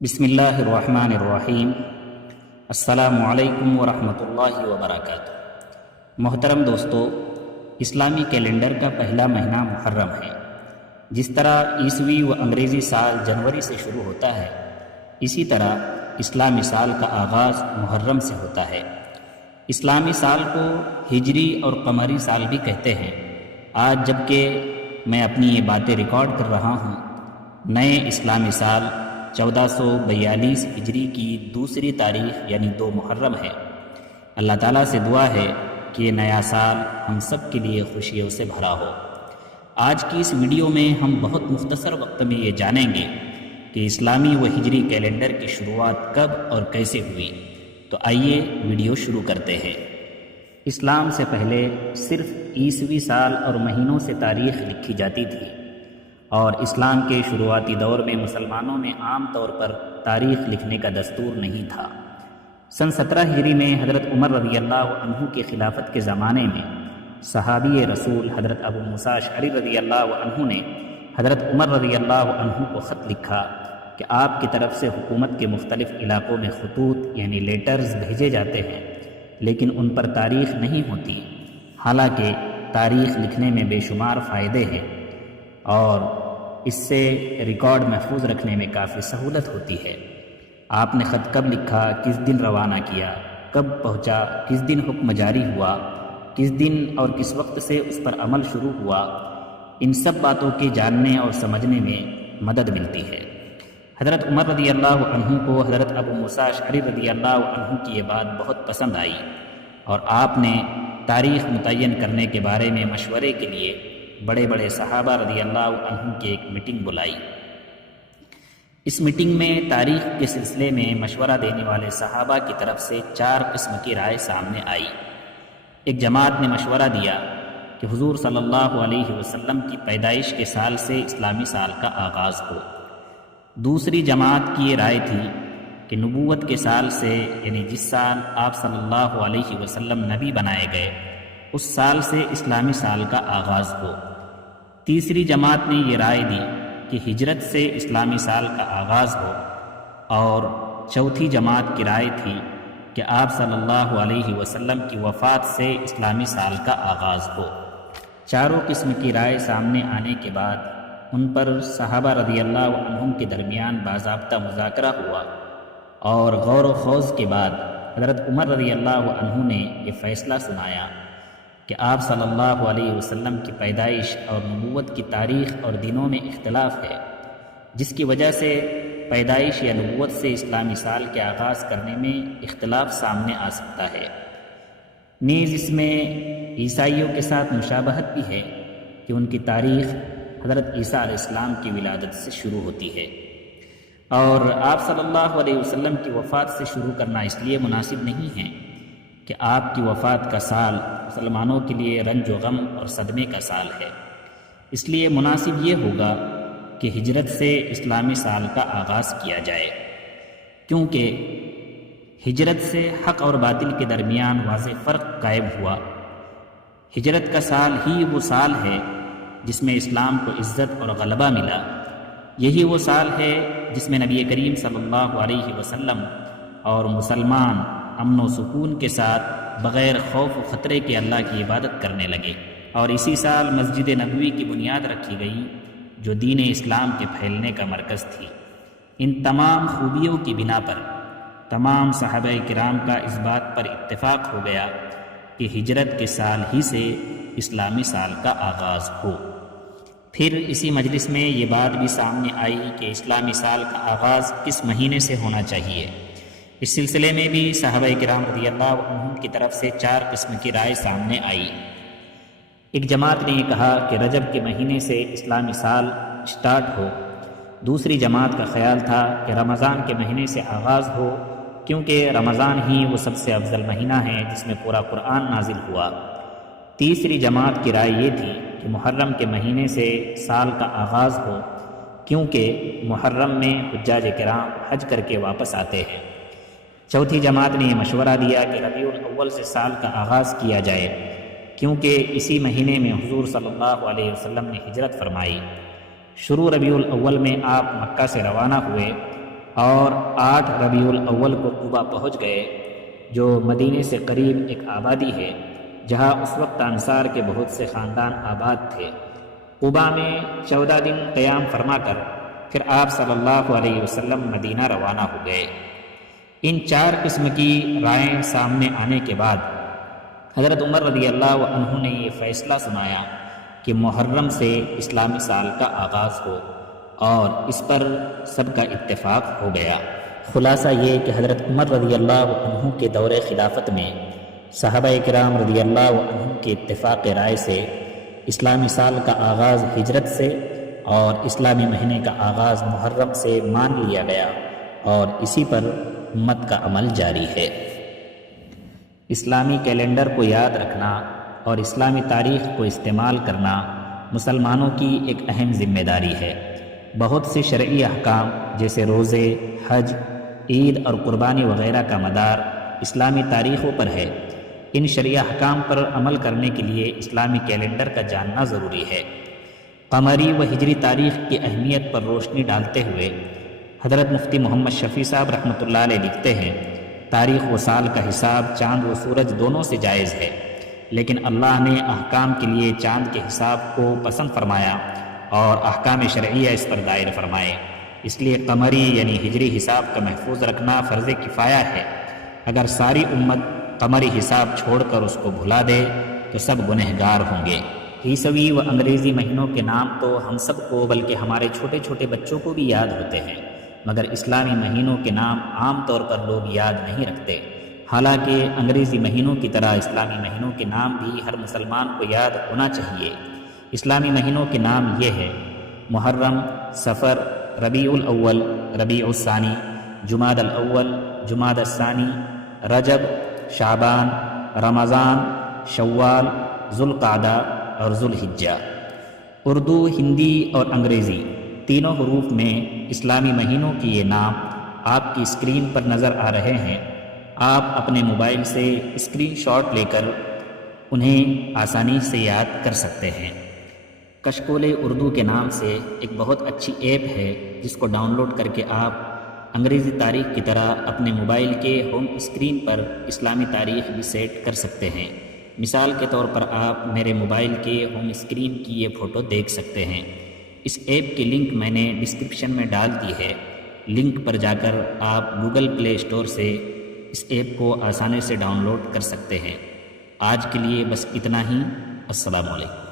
بسم اللہ الرحمن الرحیم۔ السلام علیکم ورحمۃ اللہ وبرکاتہ۔ محترم دوستو، اسلامی کیلنڈر کا پہلا مہینہ محرم ہے۔ جس طرح عیسوی و انگریزی سال جنوری سے شروع ہوتا ہے، اسی طرح اسلامی سال کا آغاز محرم سے ہوتا ہے۔ اسلامی سال کو ہجری اور قمری سال بھی کہتے ہیں۔ آج جب کہ میں اپنی یہ باتیں ریکارڈ کر رہا ہوں، نئے اسلامی سال 1442 ہجری کی دوسری تاریخ یعنی 2 محرم ہے۔ اللہ تعالیٰ سے دعا ہے کہ یہ نیا سال ہم سب کے لیے خوشیوں سے بھرا ہو۔ آج کی اس ویڈیو میں ہم بہت مختصر وقت میں یہ جانیں گے کہ اسلامی و ہجری کیلنڈر کی شروعات کب اور کیسے ہوئی۔ تو آئیے ویڈیو شروع کرتے ہیں۔ اسلام سے پہلے صرف عیسوی سال اور مہینوں سے تاریخ لکھی جاتی تھی، اور اسلام کے شروعاتی دور میں مسلمانوں میں عام طور پر تاریخ لکھنے کا دستور نہیں تھا۔ سن 17 ہجری میں حضرت عمر رضی اللہ عنہ کی خلافت کے زمانے میں صحابی رسول حضرت ابو موسیٰ اشعری رضی اللہ عنہ نے حضرت عمر رضی اللہ عنہ کو خط لکھا کہ آپ کی طرف سے حکومت کے مختلف علاقوں میں خطوط یعنی لیٹرز بھیجے جاتے ہیں، لیکن ان پر تاریخ نہیں ہوتی، حالانکہ تاریخ لکھنے میں بے شمار فائدے ہیں اور اس سے ریکارڈ محفوظ رکھنے میں کافی سہولت ہوتی ہے۔ آپ نے خط کب لکھا، کس دن روانہ کیا، کب پہنچا، کس دن حکم جاری ہوا، کس دن اور کس وقت سے اس پر عمل شروع ہوا، ان سب باتوں کے جاننے اور سمجھنے میں مدد ملتی ہے۔ حضرت عمر رضی اللہ عنہ کو حضرت ابو موسیٰ اشعری رضی اللہ عنہ کی یہ بات بہت پسند آئی، اور آپ نے تاریخ متعین کرنے کے بارے میں مشورے کے لیے بڑے بڑے صحابہ رضی اللہ عنہ کی ایک میٹنگ بلائی۔ اس میٹنگ میں تاریخ کے سلسلے میں مشورہ دینے والے صحابہ کی طرف سے 4 قسم کی رائے سامنے آئی۔ ایک جماعت نے مشورہ دیا کہ حضور صلی اللہ علیہ وسلم کی پیدائش کے سال سے اسلامی سال کا آغاز ہو۔ دوسری جماعت کی یہ رائے تھی کہ نبوت کے سال سے، یعنی جس سال آپ صلی اللہ علیہ وسلم نبی بنائے گئے، اس سال سے اسلامی سال کا آغاز ہو۔ تیسری جماعت نے یہ رائے دی کہ ہجرت سے اسلامی سال کا آغاز ہو، اور چوتھی جماعت کی رائے تھی کہ آپ صلی اللہ علیہ وسلم کی وفات سے اسلامی سال کا آغاز ہو۔ چاروں قسم کی رائے سامنے آنے کے بعد ان پر صحابہ رضی اللہ عنہم کے درمیان باضابطہ مذاکرہ ہوا، اور غور و خوض کے بعد حضرت عمر رضی اللہ عنہ نے یہ فیصلہ سنایا کہ آپ صلی اللہ علیہ وسلم کی پیدائش اور نبوت کی تاریخ اور دنوں میں اختلاف ہے، جس کی وجہ سے پیدائش یا نبوت سے اسلامی سال کے آغاز کرنے میں اختلاف سامنے آ سکتا ہے۔ نیز اس میں عیسائیوں کے ساتھ مشابہت بھی ہے کہ ان کی تاریخ حضرت عیسیٰ علیہ السلام کی ولادت سے شروع ہوتی ہے، اور آپ صلی اللہ علیہ وسلم کی وفات سے شروع کرنا اس لیے مناسب نہیں ہے کہ آپ کی وفات کا سال مسلمانوں کے لیے رنج و غم اور صدمے کا سال ہے۔ اس لیے مناسب یہ ہوگا کہ ہجرت سے اسلامی سال کا آغاز کیا جائے، کیونکہ ہجرت سے حق اور باطل کے درمیان واضح فرق قائم ہوا۔ ہجرت کا سال ہی وہ سال ہے جس میں اسلام کو عزت اور غلبہ ملا۔ یہی وہ سال ہے جس میں نبی کریم صلی اللہ علیہ وسلم اور مسلمان امن و سکون کے ساتھ بغیر خوف و خطرے کے اللہ کی عبادت کرنے لگے، اور اسی سال مسجد نبوی کی بنیاد رکھی گئی جو دین اسلام کے پھیلنے کا مرکز تھی۔ ان تمام خوبیوں کی بنا پر تمام صحابہ کرام کا اس بات پر اتفاق ہو گیا کہ ہجرت کے سال ہی سے اسلامی سال کا آغاز ہو۔ پھر اسی مجلس میں یہ بات بھی سامنے آئی کہ اسلامی سال کا آغاز کس مہینے سے ہونا چاہیے۔ اس سلسلے میں بھی صحابہ کرام رضی اللہ عنہم کی طرف سے 4 قسم کی رائے سامنے آئی۔ ایک جماعت نے یہ کہا کہ رجب کے مہینے سے اسلامی سال سٹارٹ ہو۔ دوسری جماعت کا خیال تھا کہ رمضان کے مہینے سے آغاز ہو، کیونکہ رمضان ہی وہ سب سے افضل مہینہ ہے جس میں پورا قرآن نازل ہوا۔ تیسری جماعت کی رائے یہ تھی کہ محرم کے مہینے سے سال کا آغاز ہو، کیونکہ محرم میں حجاج کرام حج کر کے واپس آتے ہیں۔ چوتھی جماعت نے یہ مشورہ دیا کہ ربیع الاول سے سال کا آغاز کیا جائے، کیونکہ اسی مہینے میں حضور صلی اللہ علیہ وسلم نے ہجرت فرمائی۔ شروع ربیع الاول میں آپ مکہ سے روانہ ہوئے اور 8 ربیع الاول کو قبا پہنچ گئے، جو مدینے سے قریب ایک آبادی ہے جہاں اس وقت انصار کے بہت سے خاندان آباد تھے۔ قبا میں 14 دن قیام فرما کر پھر آپ صلی اللہ علیہ وسلم مدینہ روانہ ہو گئے۔ ان 4 قسم کی رائیں سامنے آنے کے بعد حضرت عمر رضی اللہ عنہ نے یہ فیصلہ سنایا کہ محرم سے اسلامی سال کا آغاز ہو، اور اس پر سب کا اتفاق ہو گیا۔ خلاصہ یہ کہ حضرت عمر رضی اللہ عنہ کے دور خلافت میں صحابہ کرام رضی اللہ عنہ کے اتفاق رائے سے اسلامی سال کا آغاز ہجرت سے اور اسلامی مہینے کا آغاز محرم سے مان لیا گیا، اور اسی پر امت کا عمل جاری ہے۔ اسلامی کیلنڈر کو یاد رکھنا اور اسلامی تاریخ کو استعمال کرنا مسلمانوں کی ایک اہم ذمہ داری ہے۔ بہت سے شرعی احکام جیسے روزے، حج، عید اور قربانی وغیرہ کا مدار اسلامی تاریخوں پر ہے۔ ان شرعی احکام پر عمل کرنے کے لیے اسلامی کیلنڈر کا جاننا ضروری ہے۔ قمری و ہجری تاریخ کی اہمیت پر روشنی ڈالتے ہوئے حضرت مفتی محمد شفیع صاحب رحمۃ اللہ علیہ لکھتے ہیں، تاریخ و سال کا حساب چاند و سورج دونوں سے جائز ہے، لیکن اللہ نے احکام کے لیے چاند کے حساب کو پسند فرمایا اور احکام شرعیہ اس پر دائر فرمائے۔ اس لیے قمری یعنی ہجری حساب کا محفوظ رکھنا فرض کفایہ ہے۔ اگر ساری امت قمری حساب چھوڑ کر اس کو بھلا دے تو سب گنہگار ہوں گے۔ عیسوی و انگریزی مہینوں کے نام تو ہم سب کو بلکہ ہمارے چھوٹے چھوٹے بچوں کو بھی یاد ہوتے ہیں، مگر اسلامی مہینوں کے نام عام طور پر لوگ یاد نہیں رکھتے۔ حالانکہ انگریزی مہینوں کی طرح اسلامی مہینوں کے نام بھی ہر مسلمان کو یاد ہونا چاہیے۔ اسلامی مہینوں کے نام یہ ہے: محرم، صفر، ربیع الاول، ربیع الثانی، جمادی الاول، جمادی الثانی، رجب، شعبان، رمضان، شوال، ذوالقعدہ اور ذوالحجہ۔ اردو، ہندی اور انگریزی تینوں حروف میں اسلامی مہینوں کی یہ نام آپ کی اسکرین پر نظر آ رہے ہیں۔ آپ اپنے موبائل سے اسکرین شاٹ لے کر انہیں آسانی سے یاد کر سکتے ہیں۔ کشکول اردو کے نام سے ایک بہت اچھی ایپ ہے جس کو ڈاؤن لوڈ کر کے آپ انگریزی تاریخ کی طرح اپنے موبائل کے ہوم اسکرین پر اسلامی تاریخ بھی سیٹ کر سکتے ہیں۔ مثال کے طور پر آپ میرے موبائل کے ہوم اسکرین کی یہ فوٹو دیکھ سکتے ہیں۔ اس ایپ کی لنک میں نے ڈسکرپشن میں ڈال دی ہے۔ لنک پر جا کر آپ گوگل پلے اسٹور سے اس ایپ کو آسانی سے ڈاؤن لوڈ کر سکتے ہیں۔ آج کے لیے بس اتنا ہی۔ السلام علیکم۔